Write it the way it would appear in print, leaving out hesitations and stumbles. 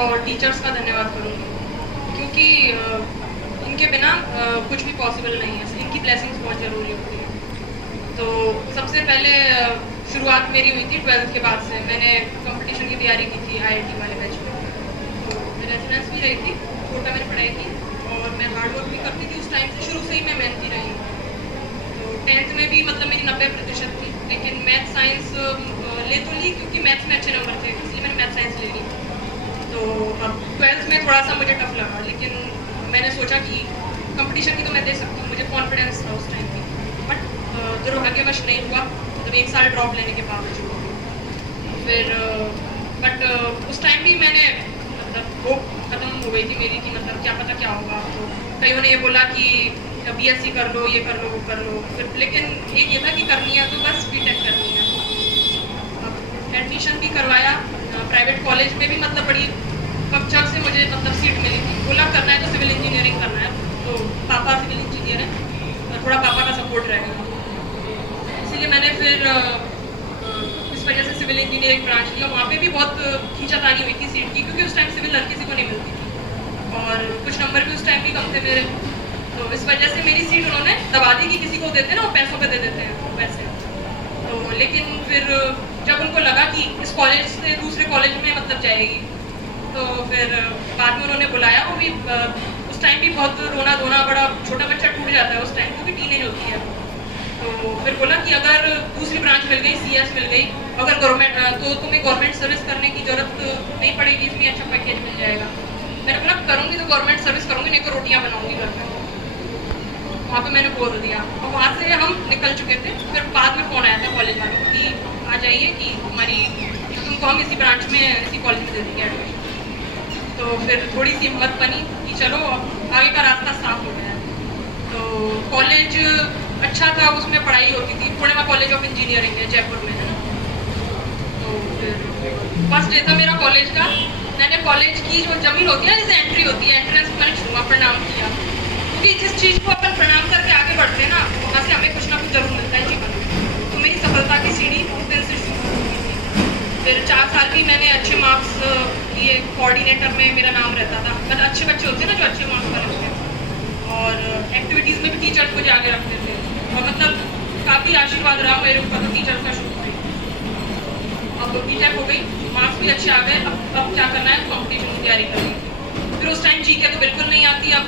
और टीचर्स का धन्यवाद करूँगी, क्योंकि इनके बिना कुछ भी पॉसिबल नहीं है। इनकी ब्लेसिंग्स बहुत ज़रूरी होती है। तो सबसे पहले शुरुआत मेरी हुई थी 12th के बाद से। मैंने कंपटीशन की तैयारी की थी IIT वाले बैच में। तो मैं रेफरेंस भी रही थी, कोटा मैंने पढ़ाई की, और मैं हार्ड वर्क भी करती थी। उस टाइम से शुरू से ही मैं मेहनती रही हूँ। तो 10th में भी मतलब मेरी 90% थी, लेकिन मैथ साइंस ले तो ली, क्योंकि मैथ्स में अच्छे नंबर थे, इसलिए मैंने मैथ साइंस ले ली। तो अब 12th में थोड़ा सा मुझे टफ लगा, लेकिन मैंने सोचा कि कंपटीशन की तो मैं दे सकती हूँ, मुझे कॉन्फिडेंस था उस टाइम पे। बट दुर्भाग्यवश नहीं हुआ, मतलब 1 साल ड्रॉप लेने के बावजूद। फिर बट उस टाइम भी मैंने मतलब होप खत्म हो गई थी मेरी, कि मतलब क्या पता क्या होगा। तो कईयों ने ये बोला कि BSc कर लो, ये कर लो, वो कर लो। फिर लेकिन एक ये था कि करनी है तो बस BTech करनी है। अब एडमिशन भी करवाया प्राइवेट कॉलेज में भी, मतलब बड़ी कब से मुझे मतलब सीट मिली थी। बोला करना है तो सिविल इंजीनियरिंग करना है, तो पापा सिविल इंजीनियर है, थोड़ा पापा का सपोर्ट रहेगा, इसीलिए मैंने फिर इस वजह से सिविल इंजीनियरिंग ब्रांच लिया। वहाँ पे भी बहुत खींचातानी हुई थी सीट की, क्योंकि उस टाइम सिविल हर किसी को नहीं मिलती थी, और कुछ नंबर भी उस टाइम भी कम थे मेरे। तो इस वजह से मेरी सीट उन्होंने दबा दी, कि किसी को देते हैं ना वो पैसों पे दे देते हैं वैसे। तो लेकिन फिर जब उनको लगा कि इस कॉलेज से दूसरे कॉलेज में मतलब जाएगी, तो फिर बाद में उन्होंने बुलाया। वो भी उस टाइम भी बहुत रोना धोना, बड़ा छोटा बच्चा टूट जाता है उस टाइम, क्योंकि टीनेज होती है। तो फिर बोला कि अगर दूसरी ब्रांच मिल गई, CS मिल गई, अगर गवर्नमेंट, तो तुम्हें गवर्नमेंट सर्विस करने की जरूरत नहीं पड़ेगी, इसमें अच्छा पैकेज मिल जाएगा। मैंने बोला करूँगी तो गवर्नमेंट सर्विस करूँगी, नहीं तो रोटियाँ बनाऊँगी घर में। वहाँ पे मैंने बोल दिया, और वहाँ से हम निकल चुके थे। फिर बाद में फ़ोन आया था कॉलेज वालों को कि आ जाइए, कि तुमको हम इसी ब्रांच में, इसी कॉलेज में दे देंगे एडमिशन। तो फिर थोड़ी सी हिम्मत बनी कि चलो अब आगे का रास्ता साफ हो गया है। तो कॉलेज अच्छा था, उसमें पढ़ाई होती थी। पूर्णिमा कॉलेज ऑफ इंजीनियरिंग है, जयपुर में है। तो फिर फर्स्ट डे था मेरा कॉलेज का। मैंने कॉलेज की जो जमीन होती है, जैसे एंट्री होती है, एंट्रेंस में मैंने छुआ, प्रणाम किया, क्योंकि जिस चीज़ को अपन प्रणाम करके आगे बढ़ते हैं ना, वहाँ से हमें कुछ ना कुछ जरूर मिलता है जीवन में। तो मेरी सफलता की सीढ़ी उस दिन से शुरू हुई थी। फिर 4 साल भी मैंने अच्छे मार्क्स लिए, कोऑर्डिनेटर में मेरा नाम रहता था। मतलब अच्छे बच्चे होते हैं ना जो अच्छे मार्क्स वाले होते हैं, और एक्टिविटीज़ में भी टीचर्स मुझे आगे रखते थे, और मतलब काफ़ी आशीर्वाद रहा मेरे ऊपर तो टीचर्स का शुरू से। अब BTech हो गई, मार्क्स भी अच्छे आ गए। अब क्या करना है, कॉम्पिटिशन की तैयारी करनी। फिर उस टाइम GK तो बिल्कुल नहीं आती। अब